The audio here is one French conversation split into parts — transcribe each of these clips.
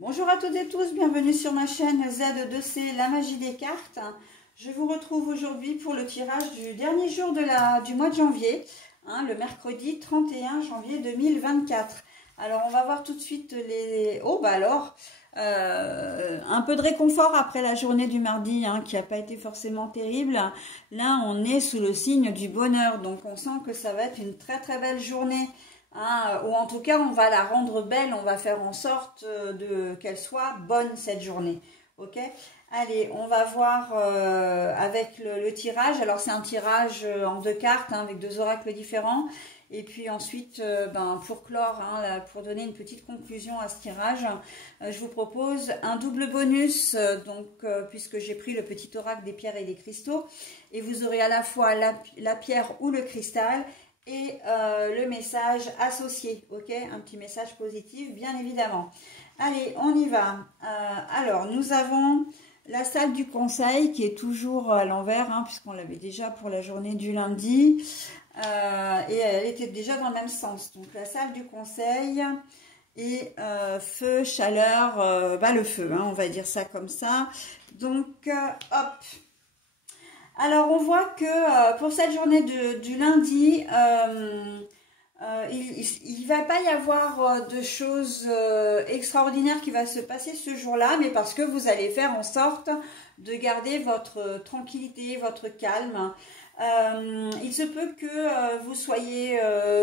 Bonjour à toutes et tous, bienvenue sur ma chaîne Z2C, la magie des cartes. Je vous retrouve aujourd'hui pour le tirage du dernier jour du mois de janvier, le mercredi 31 janvier 2024. Alors on va voir tout de suite les... un peu de réconfort après la journée du mardi qui n'a pas été forcément terrible. Là on est sous le signe du bonheur, donc on sent que ça va être une très très belle journée. Ou en tout cas on va la rendre belle, on va faire en sorte qu'elle soit bonne cette journée. Ok, allez, on va voir avec le tirage. Alors c'est un tirage en deux cartes avec deux oracles différents. Et puis ensuite, pour clore, pour donner une petite conclusion à ce tirage, je vous propose un double bonus, puisque j'ai pris le petit oracle des pierres et des cristaux. Et vous aurez à la fois la pierre ou le cristal et le message associé, ok, un petit message positif, bien évidemment. Allez, on y va. Alors, nous avons la salle du conseil qui est toujours à l'envers, puisqu'on l'avait déjà pour la journée du lundi. Et elle était déjà dans le même sens. Donc, la salle du conseil et feu, chaleur, le feu, on va dire ça comme ça. Donc, hop. Alors, on voit que pour cette journée du lundi, il ne va pas y avoir de choses extraordinaires qui va se passer ce jour-là, mais parce que vous allez faire en sorte de garder votre tranquillité, votre calme. Il se peut que vous soyez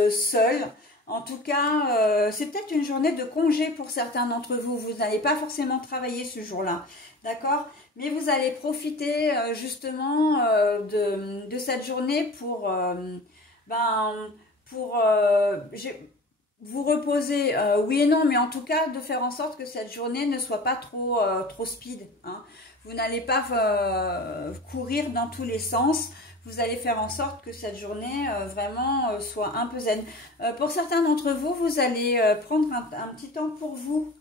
seul. En tout cas, c'est peut-être une journée de congé pour certains d'entre vous. Vous n'allez pas forcément travailler ce jour-là, d'accord? Mais vous allez profiter justement de cette journée pour vous reposer. Oui et non, mais en tout cas, de faire en sorte que cette journée ne soit pas trop speed. Vous n'allez pas courir dans tous les sens. Vous allez faire en sorte que cette journée vraiment soit un peu zen. Pour certains d'entre vous, vous allez prendre un petit temps pour vous.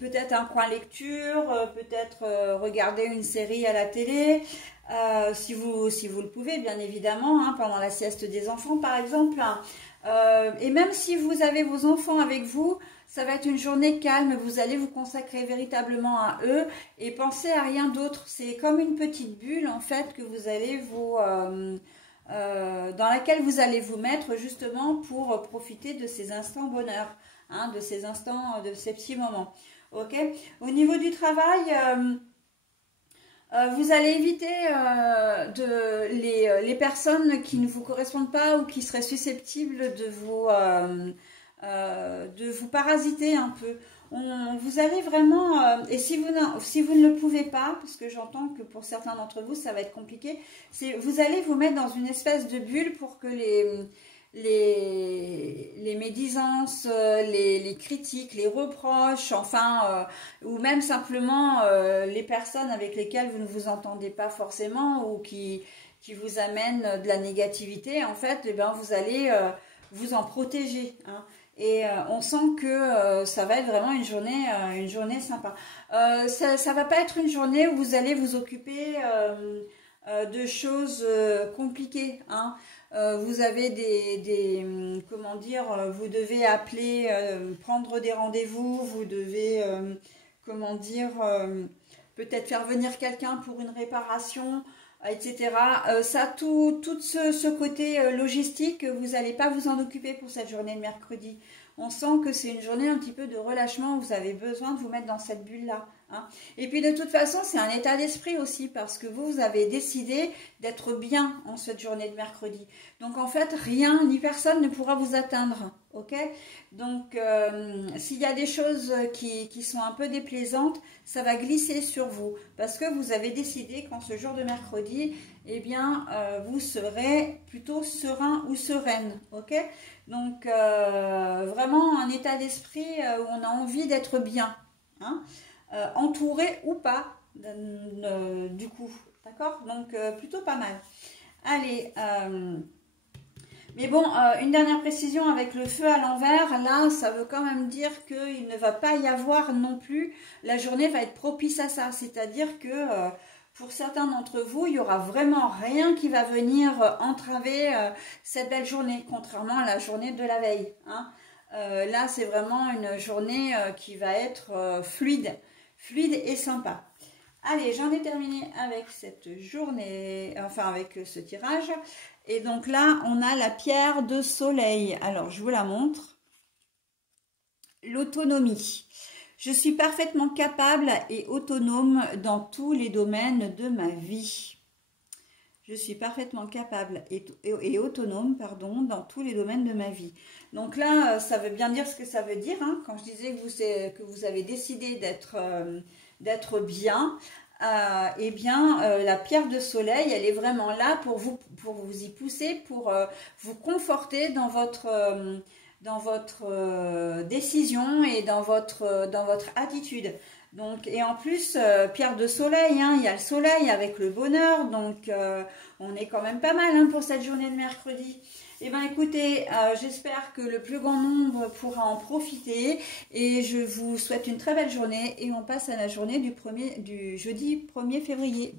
Peut-être un coin lecture, peut-être regarder une série à la télé, si vous le pouvez, bien évidemment, pendant la sieste des enfants par exemple. Et même si vous avez vos enfants avec vous, ça va être une journée calme, vous allez vous consacrer véritablement à eux et penser à rien d'autre. C'est comme une petite bulle en fait que vous allez dans laquelle vous allez vous mettre justement pour profiter de ces instants bonheur, de ces instants, de ces petits moments. Ok. Au niveau du travail, vous allez éviter les personnes qui ne vous correspondent pas ou qui seraient susceptibles de vous parasiter un peu. Vous allez vraiment, et si vous ne le pouvez pas, parce que j'entends que pour certains d'entre vous ça va être compliqué, vous allez vous mettre dans une espèce de bulle pour que les médisances, les critiques, les reproches, ou même simplement les personnes avec lesquelles vous ne vous entendez pas forcément ou qui vous amènent de la négativité, en fait, vous allez vous en protéger. Et on sent que ça va être vraiment une journée sympa. Ça va pas être une journée où vous allez vous occuper de choses compliquées. Vous avez comment dire, vous devez appeler, prendre des rendez-vous, vous devez, comment dire, peut-être faire venir quelqu'un pour une réparation, etc. Tout ce côté logistique, vous n'allez pas vous en occuper pour cette journée de mercredi. On sent que c'est une journée un petit peu de relâchement, où vous avez besoin de vous mettre dans cette bulle-là. Et puis de toute façon, c'est un état d'esprit aussi, parce que vous avez décidé d'être bien en cette journée de mercredi. Donc en fait, rien ni personne ne pourra vous atteindre. Ok? Donc s'il y a des choses qui sont un peu déplaisantes, ça va glisser sur vous, parce que vous avez décidé qu'en ce jour de mercredi, vous serez plutôt serein ou sereine. Ok? Donc vraiment un état d'esprit où on a envie d'être bien, entouré ou pas du coup, d'accord? Donc plutôt pas mal. Allez, mais bon, une dernière précision avec le feu à l'envers, là ça veut quand même dire qu'il ne va pas y avoir non plus, la journée va être propice à ça, c'est-à-dire que pour certains d'entre vous, il n'y aura vraiment rien qui va venir entraver cette belle journée, contrairement à la journée de la veille. Là, c'est vraiment une journée qui va être fluide et sympa. Allez, j'en ai terminé avec cette journée, enfin avec ce tirage. Et donc là, on a la pierre de soleil. Alors, je vous la montre. L'autonomie. Je suis parfaitement capable et autonome dans tous les domaines de ma vie. Je suis parfaitement capable et autonome, pardon, dans tous les domaines de ma vie. Donc là, ça veut bien dire ce que ça veut dire. Hein. Quand je disais que vous avez décidé d'être bien, eh bien, la pierre de soleil, elle est vraiment là pour vous y pousser, pour vous conforter dans votre décision et dans votre attitude. Donc, et en plus, pierre de soleil, hein, il y a le soleil avec le bonheur, donc on est quand même pas mal hein, pour cette journée de mercredi. Eh bien écoutez, j'espère que le plus grand nombre pourra en profiter et je vous souhaite une très belle journée et on passe à la journée du jeudi 1er février.